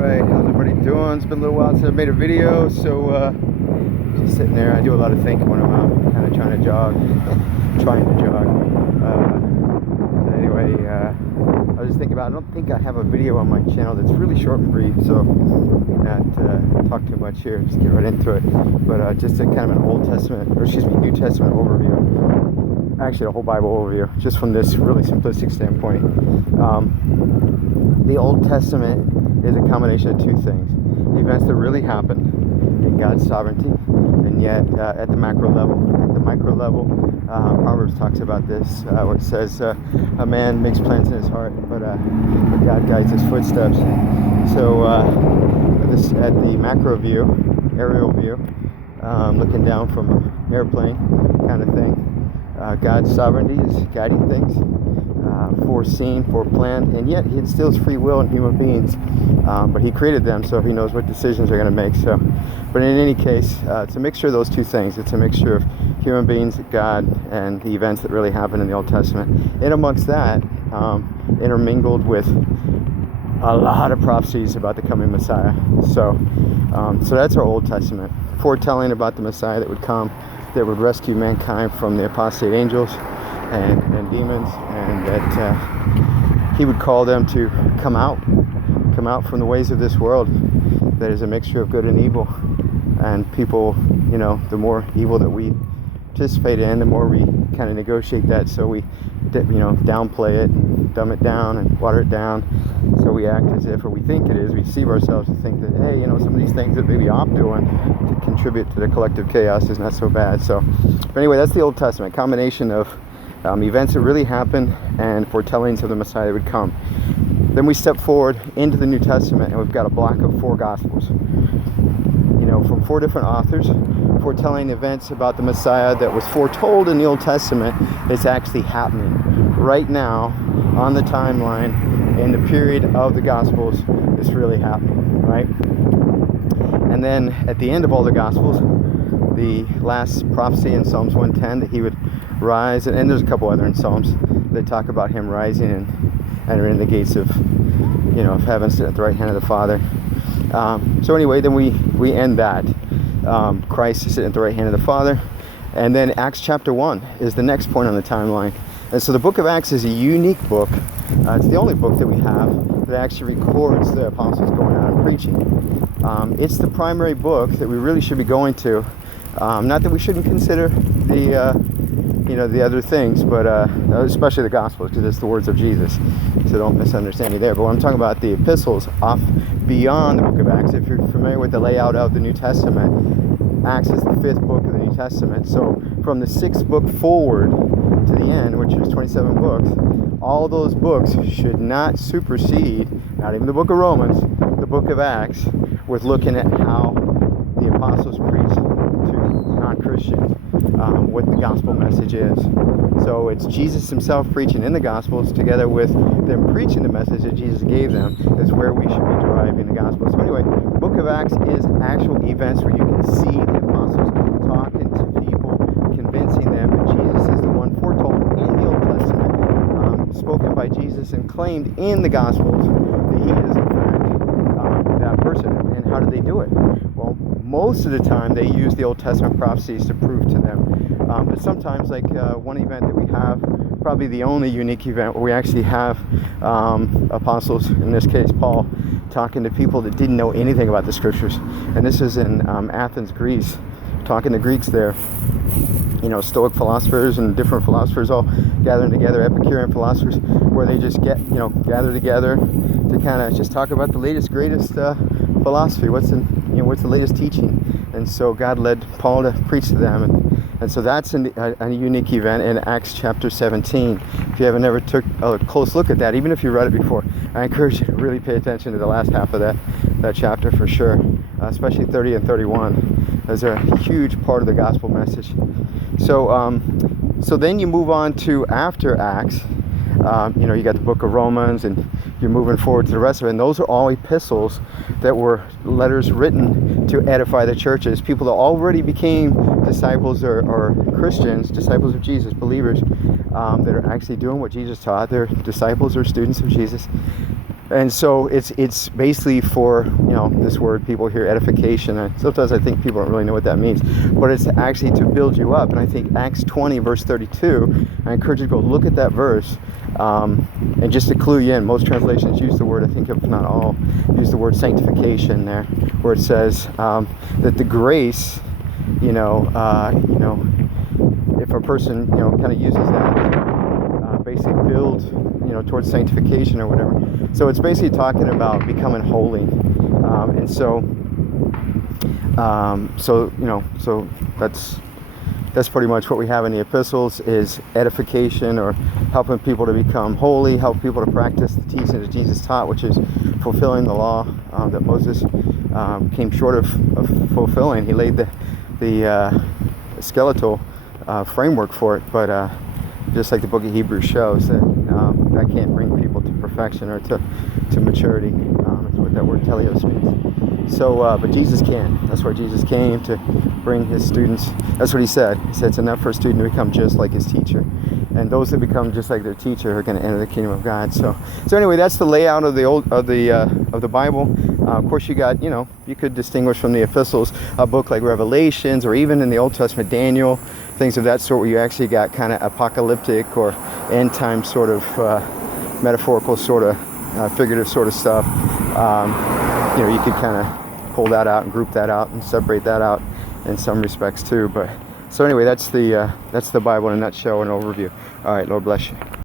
Alright, how's everybody doing? It's been a little while since I made a video, so just sitting there. I do a lot of thinking when I'm out, kind of trying to jog. So anyway, I was just thinking about, I don't think I have a video on my channel that's really short and brief, so not talk too much here, just get right into it. But just a kind of an New Testament overview. Actually, a whole Bible overview, just from this really simplistic standpoint. The Old Testament is a combination of two things: events that really happened in God's sovereignty, and yet at the macro level. At the micro level, Proverbs talks about this, where it says, a man makes plans in his heart, but God guides his footsteps. So this at the macro view, aerial view, looking down from an airplane kind of thing, God's sovereignty is guiding things, foreseen, foreplanned, and yet he instills free will in human beings. But he created them, so he knows what decisions they're going to make. So, but in any case, it's a mixture of those two things. It's a mixture of human beings, God, and the events that really happen in the Old Testament. And amongst that, intermingled with a lot of prophecies about the coming Messiah. So that's our Old Testament, foretelling about the Messiah that would come, that would rescue mankind from the apostate angels and demons, and that he would call them to come out from the ways of this world that is a mixture of good and evil. And people, the more evil that we participate in, the more we kind of negotiate that, so we downplay it, dumb it down, and water it down, so we act as if, or we think it is, we deceive ourselves to think that, hey, some of these things that maybe I'm doing to contribute to the collective chaos is not so bad. So, but anyway, that's the Old Testament, combination of events that really happened and foretellings of the Messiah that would come. Then we step forward into the New Testament, and we've got a block of 4 Gospels, from 4 different authors, foretelling events about the Messiah that was foretold in the Old Testament. It's actually happening right now on the timeline in the period of the Gospels. It's really happening, right? And then at the end of all the Gospels, the last prophecy in Psalms 110 that he would rise, and there's a couple other in Psalms that talk about him rising and entering the gates of heaven, sitting at the right hand of the Father. So anyway, then we end that. Christ is sitting at the right hand of the Father. And then Acts chapter 1 is the next point on the timeline. And so the book of Acts is a unique book. It's the only book that we have that actually records the apostles going out and preaching. It's the primary book that we really should be going to. Not that we shouldn't consider the other things, but especially the Gospels, because it's the words of Jesus. So don't misunderstand me there. But when I'm talking about the epistles off beyond the book of Acts, if you're familiar with the layout of the New Testament, Acts is the 5th book of the New Testament. So from the 6th book forward to the end, which is 27 books, all those books should not supersede, not even the book of Romans, the book of Acts, with looking at how the apostles preached to non-Christians, what the gospel message is. So it's Jesus himself preaching in the Gospels, together with them preaching the message that Jesus gave them, is where we should be deriving the gospel. So anyway, the book of Acts is actual events where you can see the apostles talking to people, convincing them that Jesus is the one foretold in the Old Testament, spoken by Jesus and claimed in the Gospels that he is in fact that person. And how did they do it? Well, most of the time they use the Old Testament prophecies to prove to them. But sometimes, like one event that we have, probably the only unique event where we actually have apostles, in this case Paul, talking to people that didn't know anything about the scriptures. And this is in Athens, Greece, talking to Greeks there. Stoic philosophers and different philosophers all gathering together, Epicurean philosophers, where they just gather together to kind of just talk about the latest, greatest philosophy. What's the latest teaching? And so God led Paul to preach to them, and so that's a unique event in Acts chapter 17. If you haven't ever took a close look at that, even if you read it before, I encourage you to really pay attention to the last half of that chapter for sure, especially 30 and 31. Those are a huge part of the gospel message. So then you move on to after Acts. You got the book of Romans, and you're moving forward to the rest of it. And those are all epistles that were letters written to edify the churches, people that already became disciples or Christians, disciples of Jesus, believers, that are actually doing what Jesus taught. They're disciples or students of Jesus. And so it's basically for, this word people hear edification, and sometimes I think people don't really know what that means, but it's actually to build you up. And I think Acts 20 verse 32, I encourage you to go look at that verse, and just to clue you in, most translations use the word, I think if not all, use the word sanctification there, where it says that the grace, if a person kind of uses that, basically build towards sanctification or whatever. So it's basically talking about becoming holy, and so that's pretty much what we have in the epistles, is edification, or helping people to become holy, help people to practice the teachings that Jesus taught, which is fulfilling the law that Moses came short of fulfilling. He laid the skeletal framework for it, but just like the book of Hebrews shows, that can't bring people to perfection or to maturity. That's what that word teleos means. So, but Jesus can. That's why Jesus came, to bring his students. That's what he said. He said it's enough for a student to become just like his teacher, and those that become just like their teacher are going to enter the kingdom of God. So anyway, that's the layout of the Bible. Of course, you got, you could distinguish from the epistles a book like Revelations, or even in the Old Testament, Daniel, things of that sort, where you actually got kind of apocalyptic or end time sort of metaphorical sort of figurative sort of stuff. You could kind of pull that out and group that out and separate that out in some respects too. But so anyway, that's the Bible in a nutshell, an overview. All right, Lord bless you.